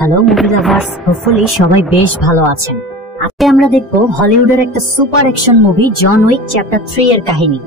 Hello movie lovers, hopefully সবাই বেশ ভালো আছেন। আজকে আমরা দেখবো হলিউডের একটা super action movie John Wick chapter 3 এর কাহিনী।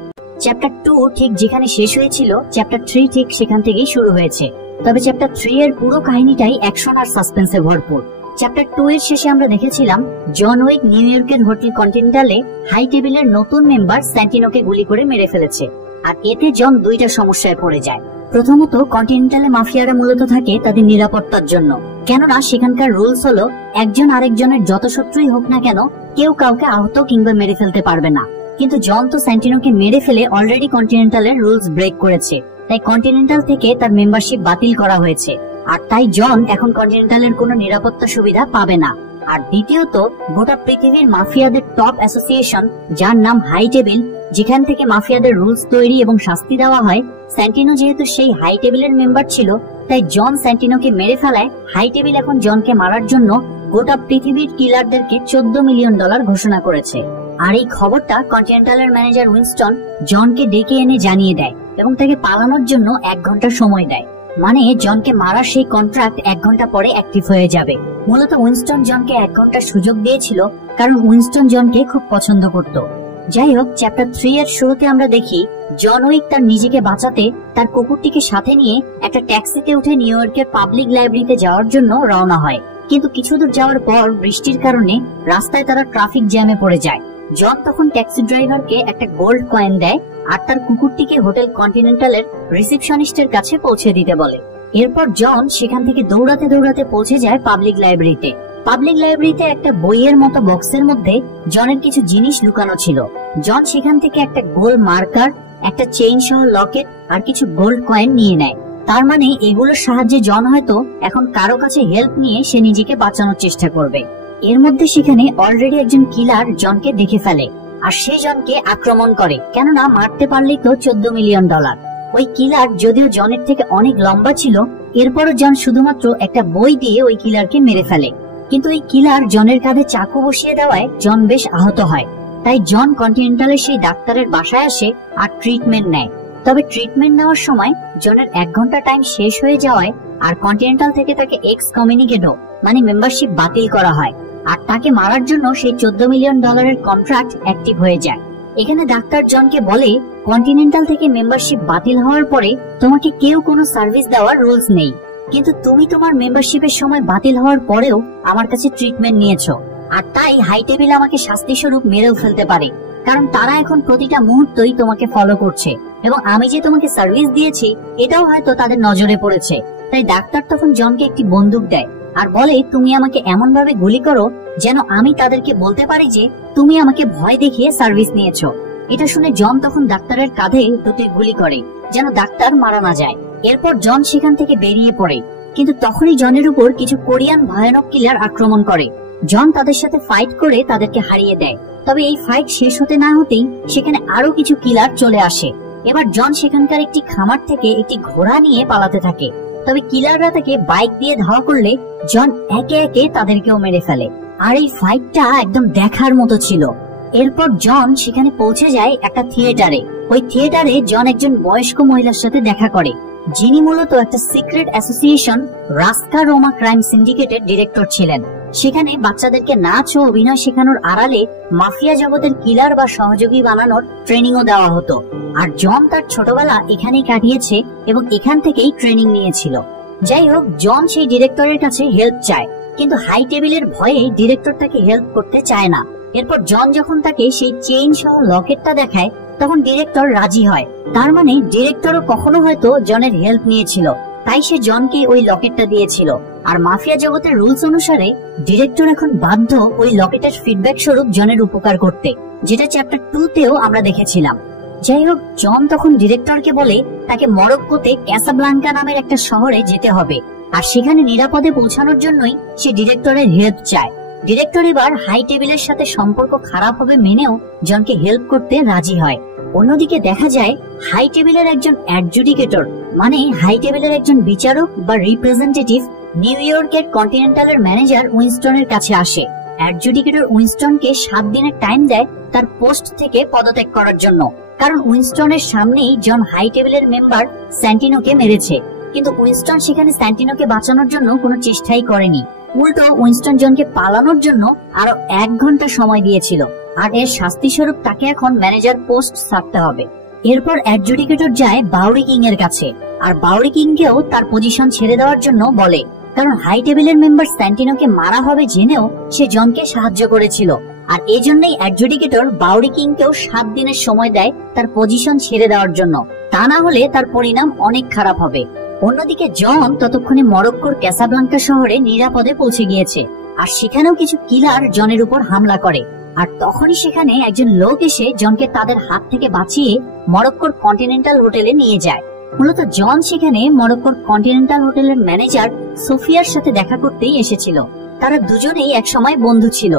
চ্যাপ্টার 2 ঠিক যেখানে শেষ হয়েছিল, চ্যাপ্টার 3 ঠিক সেখান থেকেই শুরু হয়েছে। তবে চ্যাপ্টার 3 এর পুরো কাহিনীটাই অ্যাকশন আর সাসপেন্সে ভরপুর। চ্যাপ্টার 2 এর শেষে আমরা দেখেছিলাম জন উইক নিউ ইয়র্কের হোটেল কন্টিনেন্টালে হাই টেবিলের নতুন মেম্বার স্যান্টিনোকে গুলি করে মেরে ফেলেছে। আর এতে জন দুইটা সমস্যায় পড়ে যায়। প্রথমত, কন্টিনেন্টালে মাফিয়ারা মূলত থাকে তাদের নিরাপত্তার জন্য, কেননা সেখানকার রুলস হলো একজন আরেকজনের যত শত্রুই হোক না কেন কেউ কাউকে আহত কিংবা মেরে ফেলতে পারবে না। কিন্তু জন তো স্যান্টিনোকে মেরে ফেলে অলরেডি কন্টিনেন্টালের রুলস ব্রেক করেছে, তাই কন্টিনেন্টাল থেকে তার মেম্বারশিপ বাতিল করা হয়েছে। আর তাই জন এখন কন্টিনেন্টালের কোনো নিরাপত্তা সুবিধা পাবে না। আর দ্বিতীয়ত, গোটা পৃথিবীর মাফিয়াদের টপ অ্যাসোসিয়েশন, যার নাম হাই টেবিল, যেখান থেকে মাফিয়াদের রুলস তৈরি এবং শাস্তি দেওয়া হয়, স্যান্টিনো যেহেতু সেই হাই টেবিলের মেম্বার ছিল, তাই জন স্যান্টিনোকে মেরে ফেলায় হাই টেবিল এখন জনকে মারার জন্য গোটা পৃথিবীর কিলারদেরকে $14 মিলিয়ন ঘোষণা করেছে। আর এই খবরটা কন্টিনেন্টালের ম্যানেজার উইনস্টন জনকে ডেকে এনে জানিয়ে দেয় এবং তাকে পালানোর জন্য 1 ঘন্টা সময় দেয়। মানে জনকে মারার সেই কন্ট্রাক্ট 1 ঘন্টা পরে অ্যাক্টিভ হয়ে যাবে। মূলত উইনস্টন জনকে 1 ঘন্টার সুযোগ দিয়েছিল, কারণ উইনস্টন জনকে খুব পছন্দ করত। যাই হোক, চ্যাপ্টার 3 এর শুরুতে আমরা দেখি জন উইক তার নিজেকে বাঁচাতে তার কুকুরটিকে সাথে নিয়ে একটা ট্যাক্সিতে উঠে নিউ ইয়র্কের পাবলিক লাইব্রেরিতে যাওয়ার জন্য রওনা হয়। কিন্তু কিছু দূর যাওয়ার পর বৃষ্টির কারণে রাস্তায় তারা ট্রাফিক জ্যামে পড়ে যায়। জন তখন ট্যাক্সি ড্রাইভারকে একটা গোল্ড কয়েন দেয় আর তার কুকুরটিকে হোটেল কন্টিনেন্টালের রিসেপশনিস্টের কাছে পৌঁছে দিতে বলে। এরপর জন সেখান থেকে দৌড়াতে দৌড়াতে পৌঁছে যায় পাবলিক লাইব্রেরিতে। পাবলিক লাইব্রেরিতে একটা বইয়ের মতো বক্সের মধ্যে জনের কিছু জিনিস লুকানো ছিল। জন সেখান থেকে একটা গোল মার্কার, একটা চেইন সহ লকেট আর কিছু গোল্ড কয়েন নিয়ে নেয়। তার মানে এগুলোর সাহায্যে জন হয়তো এখন কারো কাছে হেল্প নিয়ে সে নিজেকে বাঁচানোর চেষ্টা করবে। এর মধ্যে সেখানে অলরেডি একজন কিলার জনকে দেখে ফেলে আর সে জনকে আক্রমণ করে, কেননা মারতে পারলেই তো $14 মিলিয়ন। ওই কিলার যদিও জনের থেকে অনেক লম্বা ছিল, এরপরও জন শুধুমাত্র একটা বই দিয়ে ওই কিলারকে মেরে ফেলে। কিন্তু এই কিলার জনের কাঁধে চাকু বসিয়ে দেওয়ায় জন বেশ আহত হয়। তাই জন কন্টিনেন্টালের সেই ডাক্তারের বাসায় আসে আর ট্রিটমেন্ট নেয়। তবে ট্রিটমেন্ট নেওয়ার সময় জনের 1 ঘন্টা টাইম শেষ হয়ে যাওয়ায় আর কন্টিনেন্টাল থেকে তাকে এক্স কমিউনিকেটো মানে মেম্বারশিপ বাতিল করা হয়। আর তাকে মারার জন্য সেই $14 মিলিয়ন কন্ট্রাক্ট অ্যাক্টিভ হয়ে যায়। এখানে ডাক্তার জনকে বলে, কন্টিনেন্টাল থেকে মেম্বারশিপ বাতিল হওয়ার পরে তোমাকে কেউ কোনো সার্ভিস দেওয়ার রুলস নেই, কিন্তু তুমি তোমার মেম্বারশিপের সময় বাতিল হওয়ার পরেও আমার কাছে ট্রিটমেন্ট নিয়েছো। আর তাই হাই টেবিল আমাকে শাস্তি স্বরূপ মেরেও ফেলতে পারে, কারণ তারা এখন প্রতিটা মুহূর্তই তোমাকে ফলো করছে এবং আমি যে তোমাকে সার্ভিস দিয়েছি এটাও হয়তো তাদের নজরে পড়েছে। তাই ডাক্তার তখন জনকে একটি বন্দুক দেয় আর বলে, তুমি আমাকে এমন ভাবে গুলি করো যেন আমি তাদেরকে বলতে পারি যে তুমি আমাকে ভয় দেখিয়ে সার্ভিস নিয়েছো। এটা শুনে জন তখন ডাক্তারের কাঁধে 2টি গুলি করে যেন ডাক্তার মারা না যায়। এরপর জন সেখান থেকে বেরিয়ে পড়ে, কিন্তু তখনই জনের উপর কিছু কোরিয়ান ভয়ানক কিলার আক্রমণ করে। জন তাদের সাথে ফাইট করে তাদেরকে হারিয়ে দেয়। তবে এই ফাইট শেষ হতে না হতেই সেখানে আরো কিছু কিলার চলে আসে। এবার জন সেখানকার একটি খামার থেকে একটি ঘোড়া নিয়ে পালাতে থাকে। তবে কিলাররা তাকে বাইক দিয়ে ধাওয়া করলে জন একে একে তাদেরকেও মেরে ফেলে। আর এই ফাইটটা একদম দেখার মতো ছিল। এরপর জন সেখানে পৌঁছে যায় একটা থিয়েটারে। ওই থিয়েটারে জন একজন বয়স্ক মহিলার সাথে দেখা করে, যিনি মূলত একটা সিক্রেট অ্যাসোসিয়েশন রাস্কা রোমা ক্রাইম সিন্ডিকেটের ডিরেক্টর ছিলেন। সেখানে বাচ্চাদেরকে নাচ ও অভিনয় শেখানোর আড়ালে মাফিয়া জগতের কিলার বা সহযোগী বানানোর ট্রেনিংও দেওয়া হতো। আর জন তার ছোটবেলা এখানেই কাটিয়েছে এবং এখান থেকেই ট্রেনিং নিয়েছিল। যাই হোক, জন সেই ডিরেক্টরের কাছে হেল্প চায়, কিন্তু হাই টেবিলের ভয়ে ডিরেক্টর তাকে হেল্প করতে চায় না। এরপর জন যখন তাকে সেই চেইন সহ লকেটটা দেখায় তখন ডিরেক্টর রাজি হয়। তার মানে ডিরেক্টরও কখনো হয়তো জনের হেল্প নিয়েছিল, তাই সে জনকে ওই লকেটটা দিয়েছিল। আর মাফিয়া জগতের রুলস অনুসারে ডিরেক্টর এখন বাধ্য ওই লকেটের ফিডব্যাক স্বরূপ জনের উপকার করতে, যেটা চ্যাপ্টার 2 তেও আমরা দেখেছিলাম। যাই হোক, জন তখন ডিরেক্টরকে বলে তাকে মরক্কোতে ক্যাসাব্লাঙ্কা নামের একটা শহরে যেতে হবে, আর সেখানে নিরাপদে পৌঁছানোর জন্যই সে ডিরেক্টরের হেল্প চায়। ডিরেক্টর এবার হাই টেবিলের সাথে সম্পর্ক খারাপ হবে মেনেও জনকে হেল্প করতে রাজি হয়। অন্যদিকে দেখা যায় হাই টেবিলের একজন অ্যাডজুডিকেটর মানে হাই টেবিলের একজন বিচারক বা রিপ্রেজেন্টেটিভ নিউ ইয়র্কের কন্টিনেন্টালের ম্যানেজার উইনস্টনের কাছে আসে। অ্যাডজুডিকেটর উইনস্টনকে 7 দিনের টাইম দেয় তার পোস্ট থেকে পদত্যাগ করার জন্য, কারণ উইনস্টনের সামনেই জন হাই টেবিলের মেম্বার স্যান্টিনোকে মেরেছে। কিন্তু উইনস্টন সেখানে স্যান্টিনোকে বাঁচানোর জন্য কোনো চেষ্টাই করেনি। উল্টো উইনস্টন জনকে পালানোর জন্য আরো 1 ঘন্টা সময় দিয়েছিল, আর এর শাস্তি স্বরূপ তাকে এখন ম্যানেজার পোস্ট ছাড়তে হবে। এরপর অ্যাডজুডিকেটর যায় বাউরি কিং এর কাছে, আর বাউরি কিংকেও তার পজিশন ছেড়ে দেওয়ার জন্য বলে, কারণ হাই টেবিলের মেম্বার স্যান্টিনোকে মারা হবে জেনেও সে জনকে সাহায্য করেছিল। আর এজন্যই অ্যাডজুডিকেটর বাউরি কিংকেও 7 দিনের সময় দেয় তার পজিশন ছেড়ে দেওয়ার জন্য, তা না হলে তার পরিণাম অনেক খারাপ হবে। অন্যদিকে জন ততক্ষণে মরক্কোর ক্যাসাব্লাঙ্কা শহরে নিরাপদে পৌঁছে গিয়েছে, আর সেখানেও কিছু কিলার জনের উপর হামলা করে। আর তখনই সেখানে একজন লোক এসে জনকে তাদের হাত থেকে বাঁচিয়ে মরক্কোর কন্টিনেন্টাল হোটেলে নিয়ে যায়। মূলত জন সেখানে মরক্কোর কন্টিনেন্টাল হোটেলের ম্যানেজার সোফিয়ার সাথে দেখা করতেই এসেছিল। তারা দুজনেই একসময় বন্ধু ছিল।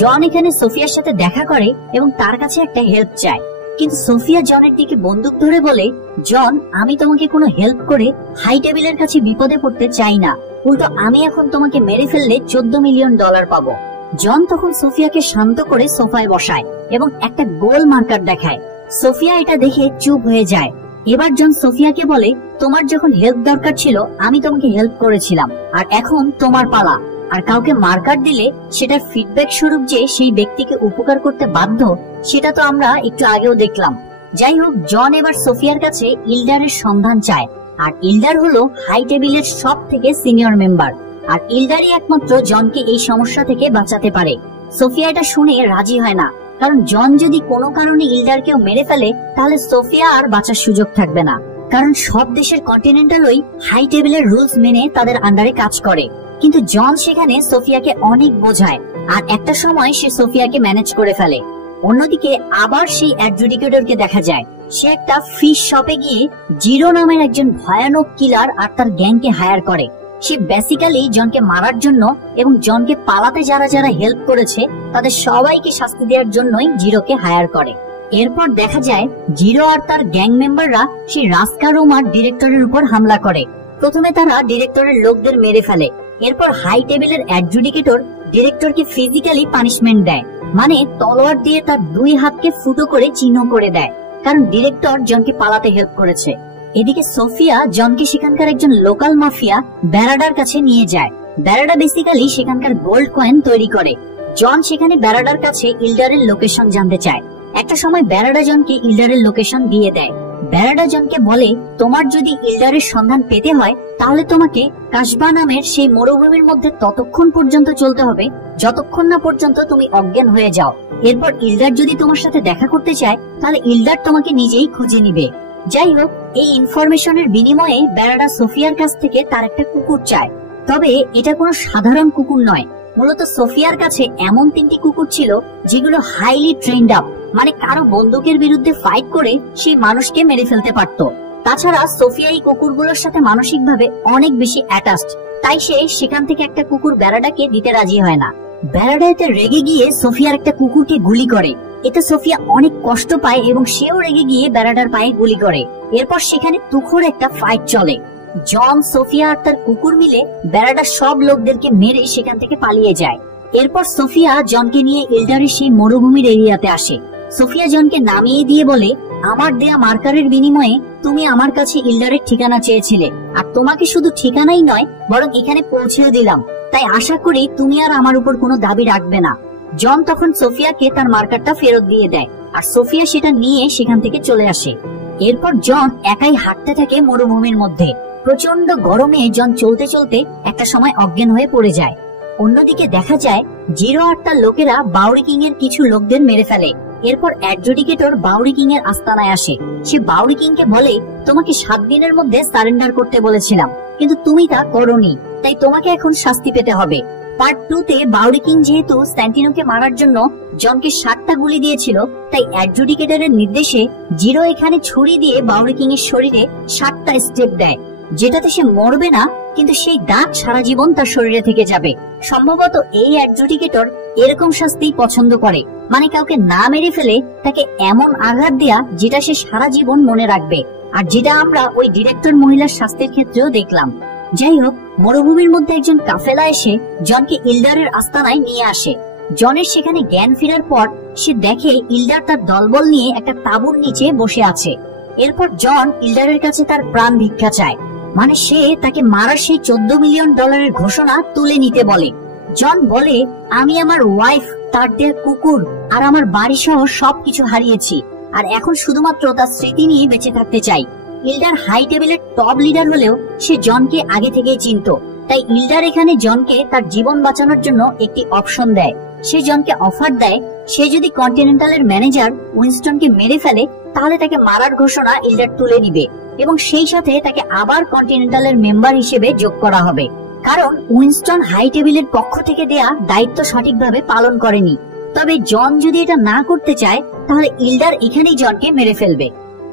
জন এখানে সোফিয়ার সাথে দেখা করে এবং তার কাছে একটা হেল্প চায়, কিন্তু সোফিয়া জনের দিকে বন্দুক ধরে বলে, জন, আমি তোমাকে কোনো হেল্প করে হাই টেবিলের কাছে বিপদে পড়তে চাই না, উল্টো আমি এখন তোমাকে মেরে ফেললে $14 মিলিয়ন পাবো। জন তখন সোফিয়াকে শান্ত করে সোফায় বসায় এবং একটা গোল মার্কার দেখায়। সোফিয়া এটা দেখে চুপ হয়ে যায়। এবার জন সোফিয়াকে বলে, তোমার যখন হেল্প দরকার ছিল আমি তোমাকে হেল্প করেছিলাম, আর এখন তোমার পালা। আর কাউকে মার্কার দিলে সেটার ফিডব্যাক স্বরূপ যে সেই ব্যক্তিকে উপকার করতে বাধ্য, সেটা তো আমরা একটু আগেও দেখলাম। যাই হোক, জন এবার সোফিয়ার কাছে ইল্ডারের সন্ধান চায়, আর ইল্ডার হলো হাই টেবিলের সব থেকে সিনিয়র মেম্বার, আর ইল্ডারই একমাত্র জনকে এই সমস্যা থেকে বাঁচাতে পারে। সোফিয়া এটা শুনে রাজি হয় না, কারণ জন যদি কোনো কারণে ইল্ডারকেও মেরে ফেলে তাহলে সোফিয়া আর বাঁচার সুযোগ থাকবে না, কারণ সব দেশের কন্টিনেন্টালই হাই টেবিলের রুলস মেনে তাদের আন্ডারে কাজ করে। কিন্তু জন সেখানে সোফিয়াকে অনেক বোঝায়, আর একটা সময় সে সোফিয়াকে ম্যানেজ করে ফেলে। অন্যদিকে আবার সেই অ্যাডজুডিকেটরকে দেখা যায়, সে একটা ফিশ শপে গিয়ে জিরো নামের একজন ভয়ানক কিলার আর তার গ্যাংকে হায়ার করে। সে বেসিক্যালি জনকে মারার জন্য এবং জনকে পালাতে যারা যারা হেল্প করেছে তাদের সবাইকে শাস্তি দেওয়ার জন্যই জিরোকে হায়ার করে। এরপর দেখা যায় জিরো আর তার গ্যাং মেম্বাররা সেই রাস্কা রোমার ডিরেক্টরের উপর হামলা করে। প্রথমে তারা ডিরেক্টরের লোকদের মেরে ফেলে, এরপর হাই টেবিলের অ্যাডজুডিকেটর ডিরেক্টরকে ফিজিক্যালি পানিশমেন্ট দেয়, মানে তলোয়ার দিয়ে তার 2 হাতকে ফুটো করে চিহ্ন করে দেয়, কারণ ডিরেক্টর জনকে পালাতে হেল্প করেছে। এদিকে সোফিয়া জনকে সেখানকার একজন লোকাল মাফিয়া ব্যারাডার কাছে নিয়ে যায়। ব্যারাডা বেসিক্যালি সেখানকার গোল্ড কয়েন তৈরি করে। জন সেখানে ব্যারাডার কাছে ইল্ডারের লোকেশন জানতে চায়। একটা সময় ব্যারাডা জনকে ইল্ডারের লোকেশন দিয়ে দেয়। ব্যারাডা জনকে বলে, তোমার যদি ইল্ডারের সন্ধান পেতে হয় তাহলে তোমাকে কাশবা নামের সেই মরুভূমির মধ্যে ততক্ষণ পর্যন্ত চলতে হবে যতক্ষণ না পর্যন্ত তুমি অজ্ঞান হয়ে যাও। এরপর ইল্ডার যদি তোমার সাথে দেখা করতে চায় তাহলে ইল্ডার তোমাকে নিজেই খুঁজে নিবে। যাই হোক, এই ইনফরমেশনের বিনিময়ে ব্যারাডা সোফিয়ার কাছ থেকে তার একটা কুকুর চায়, তবে এটা কোনো সাধারণ কুকুর নয়। মূলত সোফিয়ার কাছে এমন 3টি কুকুর ছিল যেগুলো হাইলি ট্রেন্ড আপ, মানে কারো বন্দুকের বিরুদ্ধে ফাইট করে সেই মানুষকে মেরে ফেলতে পারত। তাছাড়া সোফিয়া এই কুকুরগুলোর সাথে মানসিকভাবে অনেক বেশি অ্যাটাচড, তাই সে সেখান থেকে একটা কুকুর ব্যারাডাকে দিতে রাজি হয় না। ব্যারাডা এতে রেগে গিয়ে সোফিয়ার একটা কুকুরকে গুলি করে। এতে সোফিয়া অনেক কষ্ট পায় এবং সেও রেগে গিয়ে ব্যারাডার পায়ে গুলি করে। এরপর সেখানে তুখোড় একটা ফাইট চলে। জন, সোফিয়া আর তার কুকুর মিলে ব্যারাডার সব লোকদেরকে মেরে সেখান থেকে পালিয়ে যায়। এরপর সোফিয়া জনকে নিয়ে ইল্ডারের সেই মরুভূমির এরিয়াতে আসে। সোফিয়া জনকে নামিয়ে দিয়ে বলে, আমার দেয়া মার্কারের বিনিময়ে তুমি আমার কাছে ইল্ডারের ঠিকানা চেয়েছিলে, আর তোমাকে শুধু ঠিকানাই নয় বরং এখানে পৌঁছেও দিলাম, তাই আশা করি তুমি আর আমার উপর কোনো দাবি রাখবে না। জন তখন সোফিয়াকে তার মার্কারটা ফেরত দিয়ে দেয়, আর সোফিয়া সেটা নিয়ে সেখান থেকে চলে আসে। এরপর জন একাই হাঁটতে থাকে মরুভূমির মধ্যে। প্রচন্ড গরমে জন চলতে চলতে একটা সময় অজ্ঞান হয়ে পড়ে যায়। অন্যদিকে দেখা যায় জিরো আর তার লোকেরা বাউরি কিং এর কিছু লোকদের মেরে ফেলে। এরপর অ্যাডজুডিকেটর বাউরি কিং এর আস্তানায় আসে। সে বাউরি কিং কে বলে, তোমাকে 7 দিনের মধ্যে সারেন্ডার করতে বলেছিলাম, কিন্তু তুমি তা করোনি, তাই তোমাকে এখন শাস্তি পেতে হবে। পার্ট 2 তে বাউরি কিং যেহেতু স্যান্টিনোকে মারার জন্য জনকে 7টা গুলি দিয়েছিল, তাই অ্যাডজুডিকেটরের নির্দেশে জিরো এখানে ছুরি দিয়ে বাউরি কিং এর শরীরে 7টা স্টেপ দেয়, যেটাতে সে মরবে না, কিন্তু সেই দাগ সারা জীবন তার শরীরে থেকে যাবে। সম্ভবত এই অ্যাডজুডিকেটর এরকম শাস্তি পছন্দ করে, মানে কাউকে না মেরে ফেলে তাকে এমন আঘাত দেয়া যেটা সে সারা জীবন মনে রাখবে, আর যেটা আমরা ওই ডিরেক্টর মহিলার শাস্তির ক্ষেত্রেও দেখলাম। যাই হোক, মরুভূমির মধ্যে একজন কাফেলা এসে জনকে ইল্ডারের আস্তানায় নিয়ে আসে। জনের সেখানে জ্ঞান ফেরার পর সে দেখে ইল্ডার তার দলবল নিয়ে একটা তাঁবুর নিচে বসে আছে। এরপর জন ইল্ডারের কাছে তার প্রাণ ভিক্ষা চায়। মানে সে তাকে মারার সেই $14 মিলিয়ন ঘোষণা তুলে নিতে বলে। জন বলে, আমি আমার ওয়াইফ, তার দেয়া কুকুর আর আমার বাড়ি সহ সবকিছু হারিয়েছি, আর এখন শুধুমাত্র তার স্মৃতি নিয়ে বেঁচে থাকতে চাই। ইল্ডার হাই টেবিলের টপ লিডার হলেও সে জনকে আগে থেকেই চিনত, তাই ইল্ডার এখানে জনকে তার জীবন বাঁচানোর জন্য একটি অপশন দেয়। সে জনকে অফার দেয়, সে যদি কন্টিনেন্টালের ম্যানেজার উইনস্টনকে মেরে ফেলে তাহলে তাকে মারার ঘোষণা ইল্ডার তুলে নিবে এবং সেই সাথে তাকে আবার কন্টিনেন্টালের মেম্বার হিসেবে যোগ করা হবে, কারণ উইনস্টন হাই টেবিলের পক্ষ থেকে দেয়া দায়িত্ব সঠিকভাবে পালন করেনি। তবে জন যদি এটা না করতে চায় তাহলে ইল্ডার এখানেই জনকে মেরে ফেলবে।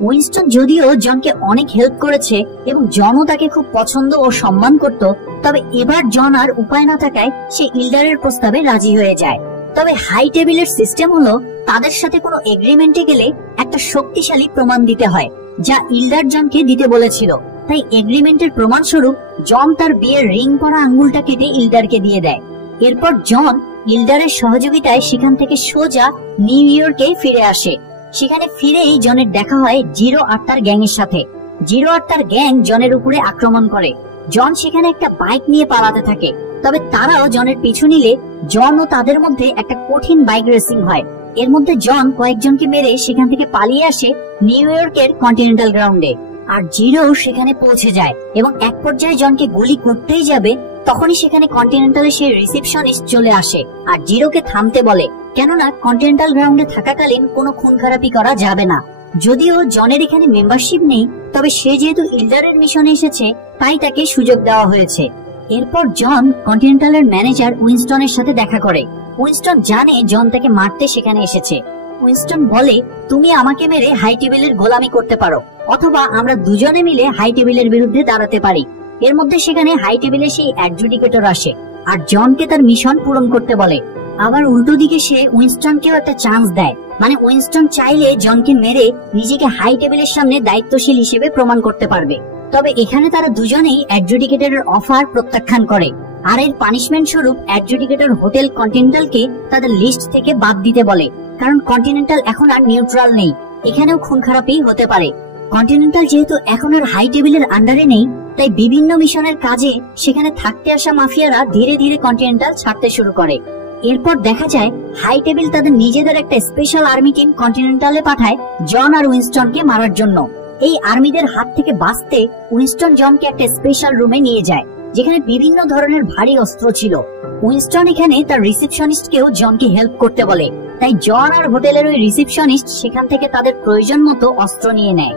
উইনস্টন যদিও জনকে অনেক হেল্প করেছে এবং জনও তাকে খুব পছন্দ ও সম্মান করত, তবে এবার জন আর উপায় না থাকায় সে ইল্ডারের প্রস্তাবে রাজি হয়ে যায়। তবে হাই টেবিলের সিস্টেম হলো তাদের সাথে কোনো এগ্রিমেন্টে গেলে একটা শক্তিশালী প্রমাণ দিতে হয়, যা ইল্ডার জনকে দিতে বলেছিল। তাই এগ্রিমেন্টের প্রমাণস্বরূপ জন তার বিয়ের রিং পরা আঙ্গুলটা কেটে ইল্ডারকে দিয়ে দেয়। এরপর জন ইল্ডারের সহযোগিতায় সেখান থেকে সোজা নিউ ইয়র্কে ফিরে আসে। সেখানে ফিরেই জনের দেখা হয় জিরো আর তার গ্যাং এর সাথে। জিরো আর তার গ্যাং জনের উপরে আক্রমণ করে। জন সেখানে একটা বাইক নিয়ে পালাতে থাকে, তবে তারাও জনের পিছু নিলে জন ও তাদের মধ্যে একটা কঠিন বাইক রেসিং হয়। এর মধ্যে জন কয়েকজনকে মেরে সেখান থেকে পালিয়ে আসে নিউ ইয়র্কের কন্টিনেন্টাল গ্রাউন্ডে, আর জিরো সেখানে পৌঁছে যায় এবং এক পর্যায়ে জনকে গুলি করতেই যাবে, তখনই সেখানে কন্টিনেন্টালের সেই রিসেপশনিস্ট চলে আসে আর জিরোকে থামতে বলে, কেননা কন্টিনেন্টাল গ্রাউন্ডে থাকাকালীন কোনো খুন খারাপি করা যাবে না। যদিও জনের এখানে মেম্বারশিপ নেই, তবে সে যেহেতু ইল্ডারের মিশনে এসেছে তাই তাকে সুযোগ দেওয়া হয়েছে। এরপর জন কন্টিনেন্টালের ম্যানেজার উইনস্টনের সাথে দেখা করে। উইনস্টন জানে জন তাকে মারতে সেখানে এসেছে। উইনস্টন বলে, তুমি আমাকে মেরে হাই টেবিলের গোলামি করতে পারো, অথবা আমরা দুজনে মিলে হাই টেবিলের বিরুদ্ধে দাঁড়াতে পারি। এর মধ্যে সেখানে হাই টেবিলে সেই অ্যাডজুডিকেটর আসে আর জনকে তার মিশন পূরণ করতে বলে। আবার উল্টো দিকে সে উইনস্টনকেও একটা চান্স দেয়, মানে উইনস্টন চাইলে জনকে মেরে নিজেকে হাই টেবিলের সামনে দায়িত্বশীল হিসেবে প্রমাণ করতে পারবে। তবে এখানে তারা দুজনেই অ্যাডজুডিকেটরের অফার প্রত্যাখ্যান করে, আর এর পানিশমেন্ট স্বরূপ অ্যাডজুডিকেটর হোটেল কন্টিনেন্টালকে তাদের লিস্ট থেকে বাদ দিতে বলে, কারণ কন্টিনেন্টাল এখন আর নিউট্রাল নেই, এখানেও খুন খারাপি হতে পারে। কন্টিনেন্টাল যেহেতু এখন আর হাই টেবিলের আন্ডারে নেই, তাই বিভিন্ন মিশনের কাজে সেখানে থাকতে আসা মাফিয়ারা ধীরে ধীরে কন্টিনেন্টাল ছাড়তে শুরু করে। এরপর দেখা যায় হাই টেবিল তাদের নিজেদের একটা স্পেশাল আর্মি টিম কন্টিনেন্টালে পাঠায় জন আর উইনস্টনকে মারার জন্য। এই আর্মিদের হাত থেকে বাঁচতে উইনস্টন জনকে একটা স্পেশাল রুমে নিয়ে যায়, যেখানে বিভিন্ন ধরনের ভারী অস্ত্র ছিল। উইনস্টন এখানে তার রিসেপশনিস্টকেও জনকে হেল্প করতে বলে, তাই জন আর হোটেলের ওই রিসেপশনিস্ট সেখান থেকে তাদের প্রয়োজন মতো অস্ত্র নিয়ে নেয়।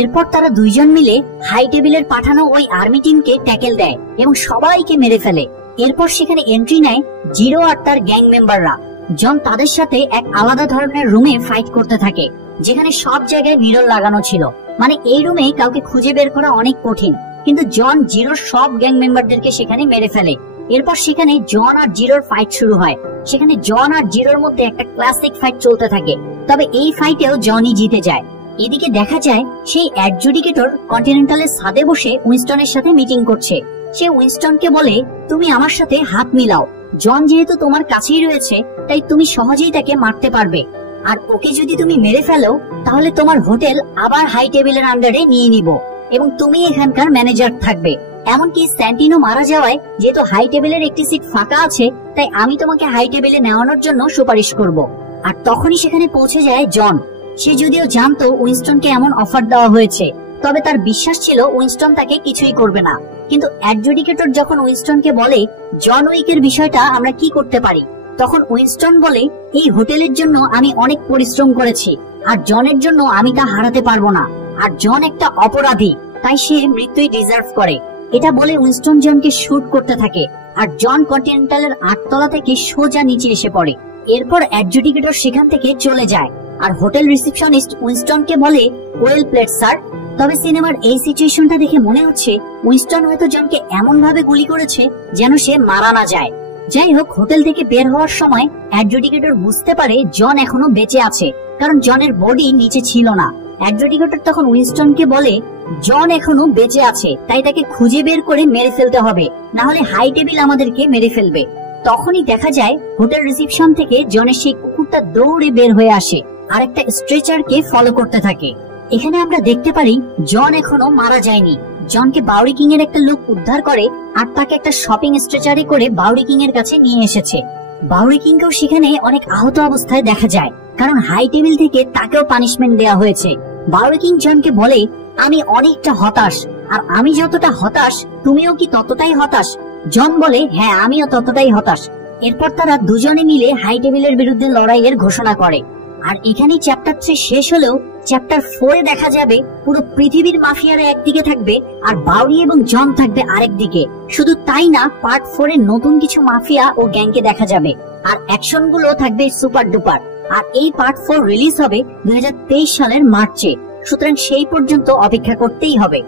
এরপর তারা দুইজন মিলে হাই টেবিলের পাঠানো ওই আর্মি টিমকে ট্যাকেল দেয় এবং সবাইকে মেরে ফেলে। এরপর সেখানে এন্ট্রি নেয় জিরো আর তার গ্যাং মেম্বাররা। জন তাদের সাথে এক আলাদা ধরনের রুমে ফাইট করতে থাকে, যেখানে সব জায়গায় মিরর লাগানো ছিল, মানে এই রুমে কাউকে খুঁজে বের করা অনেক কঠিন। কিন্তু জন জিরোর সব গ্যাং মেম্বারদেরকে সেখানে মেরে ফেলে। এরপর সেখানে জন আর জিরোর ফাইট শুরু হয়। সেখানে জন আর জিরোর মধ্যে একটা ক্লাসিক ফাইট চলতে থাকে, তবে এই ফাইটেও জনই জিতে যায়। এদিকে দেখা যায় সেই অ্যাডজুডিকেটর কন্টিনেন্টালের ছাদে বসে উইনস্টনের সাথে মিটিং করছে। সে উইনস্টনকে বলে, তুমি আমার সাথে হাত মিলাও, জন যেহেতু তোমার কাছেই রয়েছে তাই তুমি সহজেই তাকে মারতে পারবে, আর ওকে যদি তুমি মেরে ফেলো তাহলে তোমার হোটেল আবার হাই টেবিলের আন্ডারে নিয়ে নিব এবং তুমি এখানকার ম্যানেজার থাকবে। এমনকি স্যান্টিনো মারা যাওয়ায় যেহেতু হাই টেবিলের একটি সিট ফাঁকা আছে, তাই আমি তোমাকে হাই টেবিলে নেওয়ানোর জন্য সুপারিশ করব। আর তখনই সেখানে পৌঁছে যায় জন। সে যদিও জানতো উইনস্টনকে এমন অফার দেওয়া হয়েছে, তবে তার বিশ্বাস ছিল উইনস্টন তাকে কিছুই করবে না। কিন্তু অ্যাডজুডিকেটর যখন উইনস্টনকে বলে জন উইকের বিষয়টা আমরা কি করতে পারি, তখন উইনস্টন বলে, এই হোটেলের জন্য আমি অনেক পরিশ্রম করেছি আর জনের জন্য আমি তা হারাতে পারবো না, আর জন একটা অপরাধী, তাই সে মৃত্যুই ডিজার্ভ করে। এটা বলে উইনস্টন জনকে শুট করতে থাকে আর জন কন্টিনেন্টালের 8 তলা থেকে সোজা নিচে এসে পড়ে। এরপর অ্যাডজুডিকেটর সেখান থেকে চলে যায় আর হোটেল রিসেপশনিস্ট উইনস্টনকে বলে, ওয়েল প্লেড স্যার। তবে সিনেমার এই সিচুয়েশনটা দেখে মনে হচ্ছে উইনস্টন হয়তো জনকে এমন ভাবে গুলি করেছে যেন সে মারা না যায়। যাই হোক, হোটেল থেকে বের হওয়ার সময় অ্যাডজুডিকেটর বুঝতে পারে জন এখনো বেঁচে আছে, কারণ জনের বডি নিচে ছিল না। অ্যাডজুডিকেটর তখন উইনস্টনকে বলে, জন এখনো বেঁচে আছে, তাই তাকে খুঁজে বের করে মেরে ফেলতে হবে, না হলে হাই টেবিল আমাদেরকে মেরে ফেলবে। তখনই দেখা যায় হোটেল রিসেপশন থেকে জনের সেই কুকুরটা দৌড়ে বের হয়ে আসে আর একটা স্ট্রেচারকে ফলো করতে থাকে। এখানে আমরা দেখতে পারি জন এখনো মারা যায়নি, জনকে বাউরি কিং এর একটা লোক উদ্ধার করে আর তাকে একটা শপিং স্ট্রেচারে করে বাউরি কিং এর কাছে নিয়ে এসেছে। বাউরি কিংকেও সেখানে অনেক আহত অবস্থায় দেখা যায়, কারণ হাই টেবিল থেকে তাকেও পানিশমেন্ট দেওয়া হয়েছে। বাউরি কিং জনকে বলে, আমি অনেকটা হতাশ, আর আমি যতটা হতাশ তুমিও কি ততটাই হতাশ? জন বলে, হ্যাঁ আমিও ততটাই হতাশ। এরপর তারা দুজনে মিলে হাই টেবিলের বিরুদ্ধে লড়াইয়ের ঘোষণা করে। আর এখানেই চ্যাপ্টার 3 শেষ হলেও চ্যাপ্টার 4 এ দেখা যাবে পুরো পৃথিবীর মাফিয়ারা একদিকে থাকবে আর বাউরি এবং জন থাকবে আরেক দিকে। শুধু তাই না, পার্ট 4 এ নতুন কিছু মাফিয়া ও গ্যাংকে দেখা যাবে, আর অ্যাকশন গুলো থাকবে সুপার ডুপার। আর এই পার্ট 4 রিলিজ হবে 2023 সালের মার্চে, সুতরাং সেই পর্যন্ত অপেক্ষা করতেই হবে।